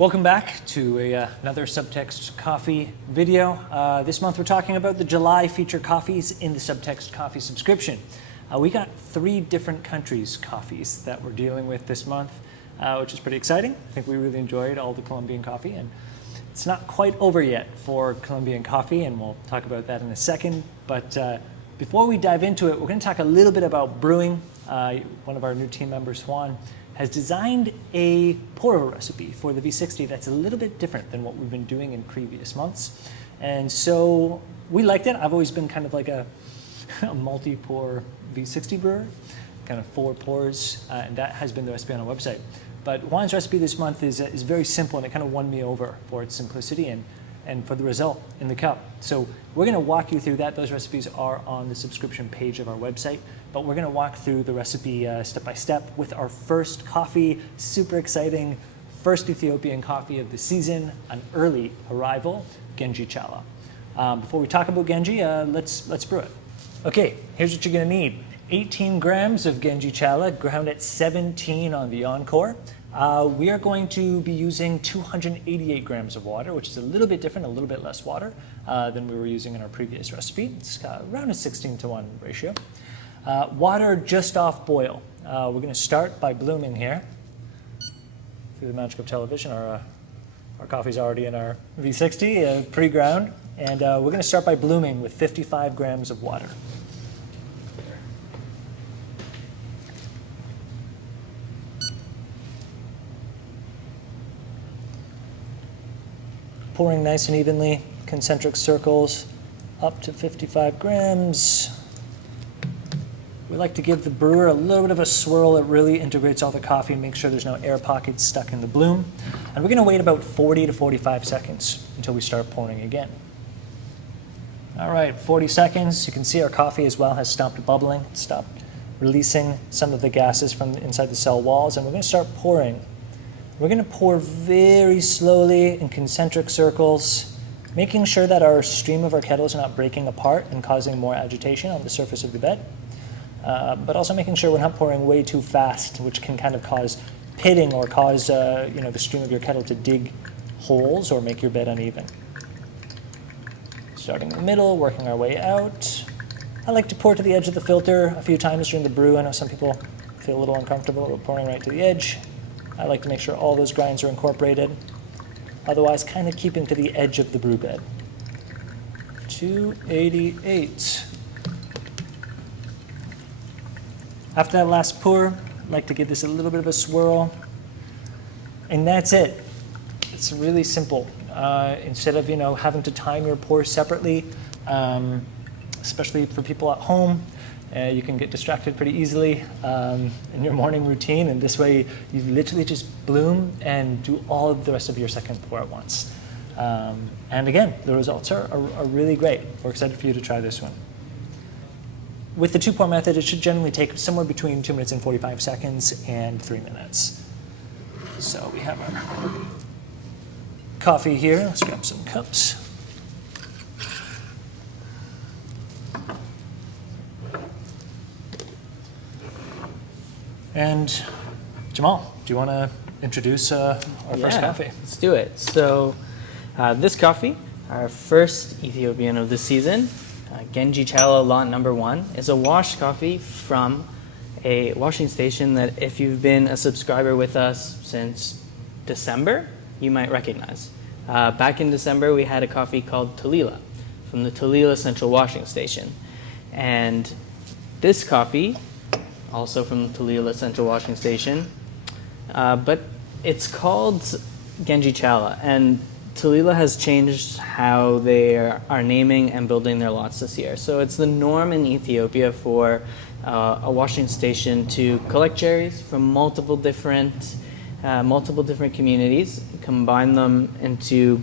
Welcome back to another Subtext Coffee video. This month we're talking about the July feature coffees in the Subtext Coffee subscription. We got 3 different countries' coffees that we're dealing with this month, which is pretty exciting. I think we really enjoyed all the Colombian coffee, and it's not quite over yet for Colombian coffee, and we'll talk about that in a second. But before we dive into it, we're going to talk a little bit about brewing. One of our new team members, Juan, has designed a pour-over recipe for the V60 that's a little bit different than what we've been doing in previous months. And so we liked it. I've always been kind of like a multi-pour V60 brewer, kind of 4 pours, and that has been the recipe on our website. But Juan's recipe this month is very simple, and it kind of won me over for its simplicity and for the result in the cup. So we're going to walk you through that. Those recipes are on the subscription page of our website, but we're going to walk through the recipe step by step with our first coffee. Super exciting, first Ethiopian coffee of the season, an early arrival, Genji Chala. Before we talk about Genji, let's brew it. Okay, here's what you're going to need. 18 grams of Genji Chala, ground at 17 on the Encore. We are going to be using 288 grams of water, which is a little bit different, a little bit less water than we were using in our previous recipe. It's around a 16:1 ratio. Water just off boil. We're going to start by blooming here. Through the magic of television, our coffee's already in our V60, pre-ground, and we're going to start by blooming with 55 grams of water. Pouring nice and evenly, concentric circles, up to 55 grams. We like to give the brewer a little bit of a swirl. It really integrates all the coffee and makes sure there's no air pockets stuck in the bloom. And we're going to wait about 40 to 45 seconds until we start pouring again. All right, 40 seconds. You can see our coffee as well has stopped bubbling, stopped releasing some of the gases from inside the cell walls, and we're going to start pouring. We're going to pour very slowly in concentric circles, making sure that our stream of our kettles are not breaking apart and causing more agitation on the surface of the bed, but also making sure we're not pouring way too fast, which can kind of cause pitting or cause the stream of your kettle to dig holes or make your bed uneven. Starting in the middle, working our way out. I like to pour to the edge of the filter a few times during the brew. I know some people feel a little uncomfortable with pouring right to the edge. I like to make sure all those grinds are incorporated. Otherwise, kind of keeping to the edge of the brew bed. 288. After that last pour, I like to give this a little bit of a swirl. And that's it. It's really simple. Instead of having to time your pours separately, especially for people at home, you can get distracted pretty easily in your morning routine, and this way you literally just bloom and do all of the rest of your second pour at once. And again, the results are really great. We're excited for you to try this one. With the 2-pour method, it should generally take somewhere between 2 minutes and 45 seconds and 3 minutes. So we have our coffee here. Let's grab some cups. And Jamal, do you want to introduce our first coffee? Let's do it. So this coffee, our first Ethiopian of the season, Genji Chala lot number 1, is a washed coffee from a washing station that if you've been a subscriber with us since December, you might recognize. Back in December, we had a coffee called Talila from the Talila Central Washing Station. And this coffee, also from the Talila Central Washing Station, but it's called Genji Chala, and Talila has changed how they are naming and building their lots this year. So it's the norm in Ethiopia for a washing station to collect cherries from multiple different communities, combine them into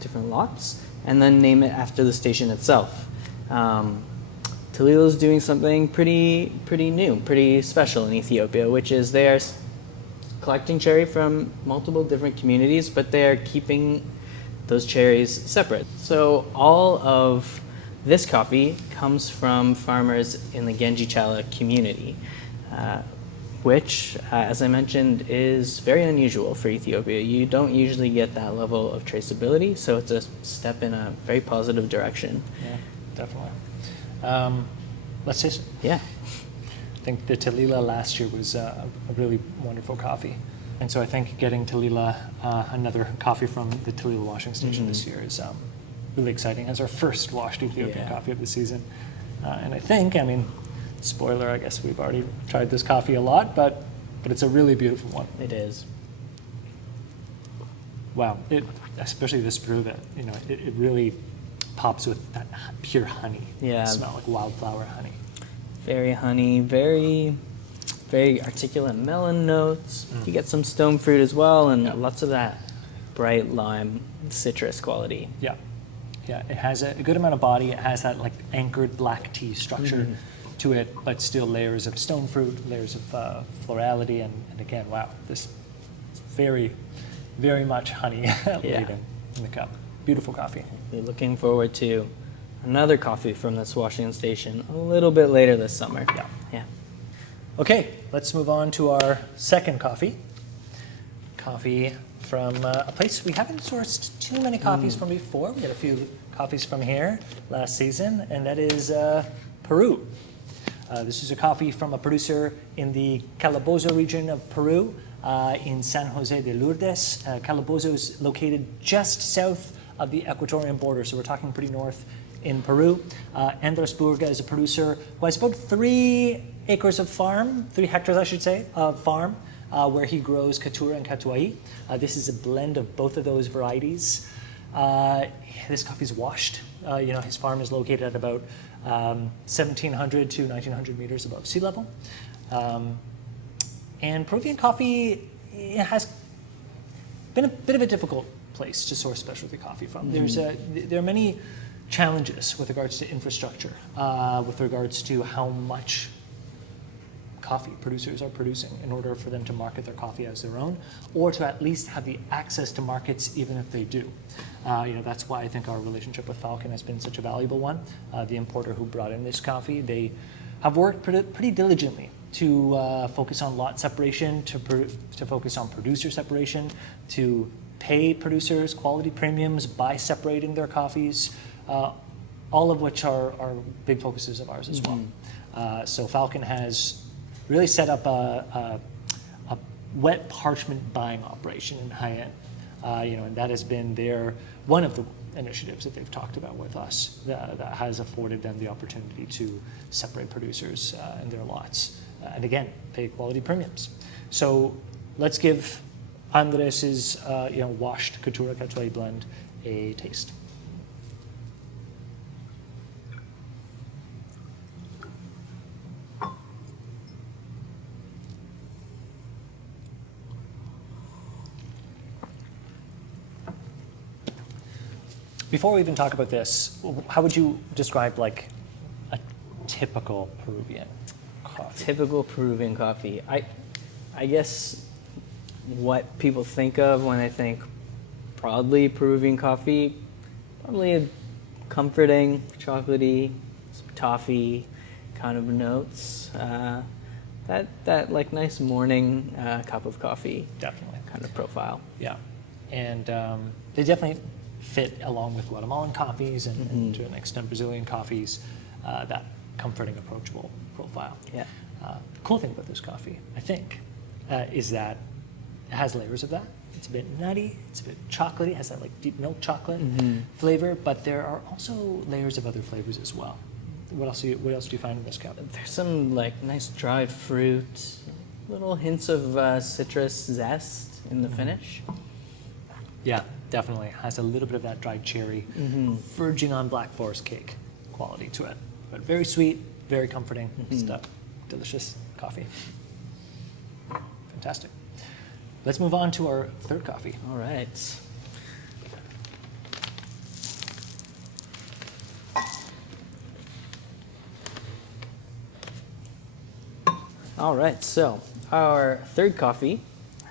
different lots, and then name it after the station itself. Talila is doing something pretty new, pretty special in Ethiopia, which is they are collecting cherry from multiple different communities, but they are keeping those cherries separate. So all of this coffee comes from farmers in the Genji Chala community. which, as I mentioned, is very unusual for Ethiopia. You don't usually get that level of traceability, so it's a step in a very positive direction. Yeah, definitely. Let's taste it. Yeah. I think the Talila last year was a really wonderful coffee. And so I think getting Talila, another coffee from the Talila washing station this year is really exciting as our first washed Ethiopian coffee of the season. And I think, spoiler, I guess we've already tried this coffee a lot, but it's a really beautiful one. It is. Wow, especially this brew that, it really pops with that pure honey. Yeah. Smell like wildflower honey. Very honey, very articulate melon notes. You get some stone fruit as well, and lots of that bright lime citrus quality. Yeah. Yeah, it has a good amount of body. It has that like anchored black tea structure to it, but still layers of stone fruit, layers of florality, and again, wow, this is very, very much honey laden in the cup. Beautiful coffee. We're looking forward to another coffee from this washing station a little bit later this summer. Yeah. Okay, let's move on to our second coffee. Coffee from a place we haven't sourced too many coffees from before. We had a few coffees from here last season, and that is Peru. This is a coffee from a producer in the Calabozo region of Peru, in San Jose de Lourdes. Calabozo is located just south of the Ecuadorian border, so we're talking pretty north in Peru. Andres Burga is a producer who has about 3 acres of farm, 3 hectares I should say, of farm, where he grows Caturra and Catuai. This is a blend of both of those varieties. This coffee is washed. His farm is located at about 1,700 to 1,900 meters above sea level. And Peruvian coffee has been a bit of a difficult place to source specialty coffee from. There are many challenges with regards to infrastructure, with regards to how much coffee producers are producing in order for them to market their coffee as their own, or to at least have the access to markets even if they do. That's why I think our relationship with Falcon has been such a valuable one. The importer who brought in this coffee, they have worked pretty diligently to focus on lot separation, to focus on producer separation, to pay producers quality premiums by separating their coffees, all of which are big focuses of ours as well. So Falcon has really set up a wet parchment buying operation in Haiyan, and that has been one of the initiatives that they've talked about with us that has afforded them the opportunity to separate producers in their lots, and again, pay quality premiums. So let's give Andres's washed Caturra Catuai blend a taste. Before we even talk about this, how would you describe like a typical Peruvian coffee? Typical Peruvian coffee. I guess what people think of when they think broadly Peruvian coffee, probably a comforting, chocolatey, some toffee kind of notes. That like nice morning cup of coffee. Definitely. Kind of profile. Yeah, and they definitely fit along with Guatemalan coffees and to an extent Brazilian coffees, that comforting, approachable profile. Yeah. The cool thing about this coffee, I think, is that it has layers of that. It's a bit nutty, it's a bit chocolatey, it has that like deep milk chocolate flavor, but there are also layers of other flavors as well. What else do you find in this cup? There's some like nice dried fruit, little hints of citrus zest in the finish. Yeah, definitely. Has a little bit of that dried cherry, verging on Black Forest cake quality to it. But very sweet, very comforting, just a delicious coffee. Fantastic. Let's move on to our third coffee. All right. All right, so our third coffee,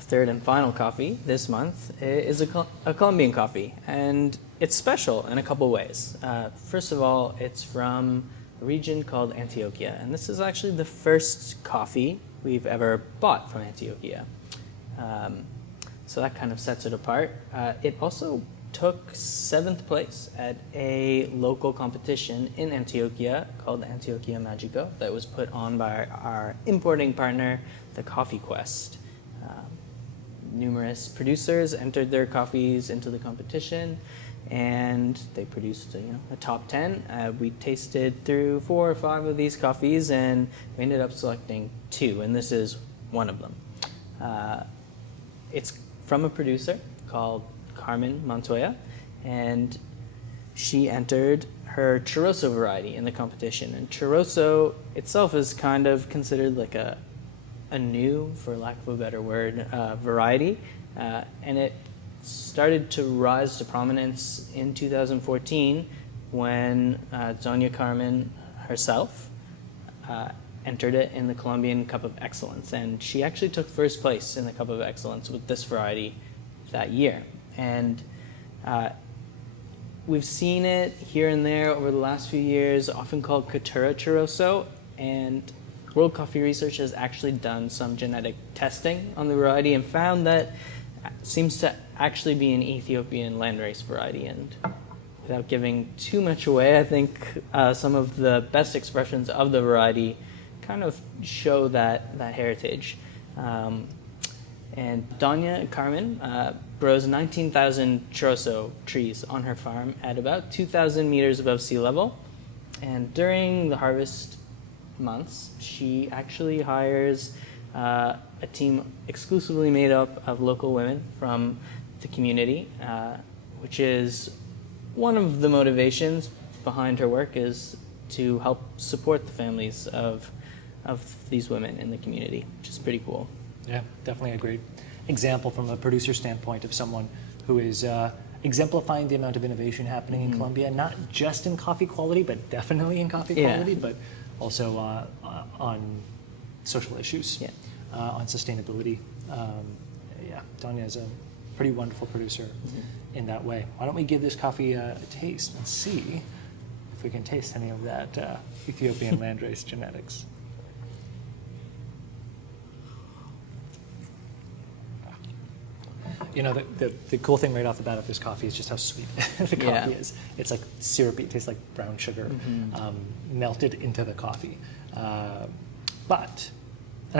third and final coffee this month is a Colombian coffee, and it's special in a couple ways. First of all, it's from a region called Ethiopia, and this is actually the first coffee we've ever bought from Antioquia. So that kind of sets it apart. It also took 7th place at a local competition in Antioquia called Antioquia Magico that was put on by our importing partner, the Coffee Quest. Numerous producers entered their coffees into the competition, and they produced a top 10. We tasted through 4 or 5 of these coffees, and we ended up selecting 2, and this is one of them. It's from a producer called Carmen Montoya, and she entered her Churroso variety in the competition. And Churroso itself is kind of considered like a new, for lack of a better word, variety, and it started to rise to prominence in 2014 when Doña Carmen herself entered it in the Colombian Cup of Excellence, and she actually took 1st place in the Cup of Excellence with this variety that year. And we've seen it here and there over the last few years, often called Caturra Churroso, and World Coffee Research has actually done some genetic testing on the variety and found that it seems to actually be an Ethiopian landrace variety. And without giving too much away, I think some of the best expressions of the variety kind of show that heritage. And Doña Carmen grows 19,000 churroso trees on her farm at about 2,000 meters above sea level. And during the harvest months, she actually hires a team exclusively made up of local women from the community, which is one of the motivations behind her work, is to help support the families of these women in the community, which is pretty cool. Yeah, definitely a great example from a producer standpoint of someone who is exemplifying the amount of innovation happening in Colombia, not just in coffee quality, but definitely in coffee quality, but also on social issues, on sustainability. Doña is a pretty wonderful producer in that way. Why don't we give this coffee a taste and see if we can taste any of that Ethiopian landrace genetics. You know, the cool thing right off the bat of this coffee is just how sweet the coffee is. It's like syrupy. It tastes like brown sugar melted into the coffee. And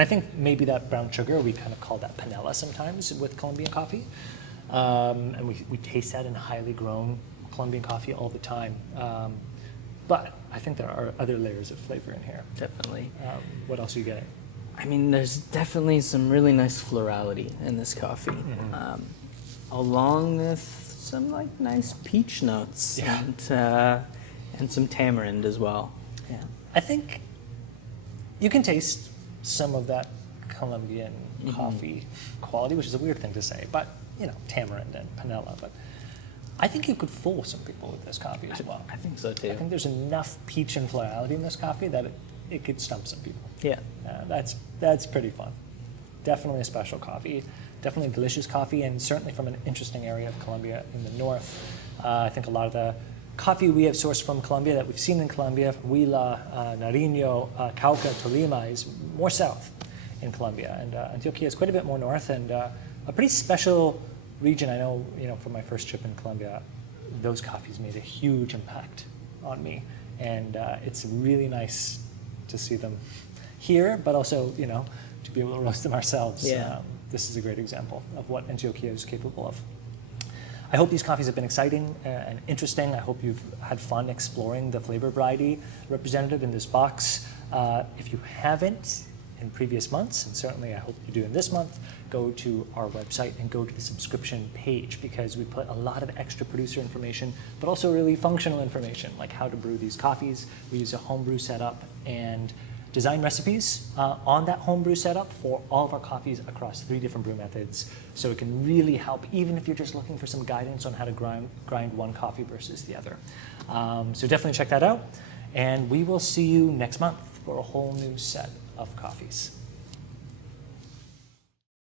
I think maybe that brown sugar, we kind of call that panela sometimes with Colombian coffee. And we taste that in highly grown Colombian coffee all the time. But I think there are other layers of flavor in here. Definitely. What else are you getting? I mean, there's definitely some really nice florality in this coffee, along with some like nice peach notes and some tamarind as well. Yeah, I think you can taste some of that Colombian coffee quality, which is a weird thing to say, but tamarind and panela. But I think you could fool some people with this coffee as well. I think so too. I think there's enough peach and florality in this coffee that it could stump some people. Yeah. That's pretty fun. Definitely a special coffee. Definitely a delicious coffee, and certainly from an interesting area of Colombia in the north. I think a lot of the coffee we have sourced from Colombia that we've seen in Colombia, Huila, Nariño, Cauca, Tolima, is more south in Colombia. And Antioquia is quite a bit more north, and a pretty special region. I know, from my first trip in Colombia, those coffees made a huge impact on me. And it's really nice to see them here, but also, to be able to roast them ourselves. Yeah. This is a great example of what Antioquia is capable of. I hope these coffees have been exciting and interesting. I hope you've had fun exploring the flavor variety representative in this box. If you haven't in previous months, and certainly I hope you do in this month, go to our website and go to the subscription page, because we put a lot of extra producer information, but also really functional information, like how to brew these coffees. We use a homebrew setup and design recipes on that homebrew setup for all of our coffees across 3 different brew methods. So it can really help, even if you're just looking for some guidance on how to grind one coffee versus the other. So definitely check that out. And we will see you next month for a whole new set of coffees.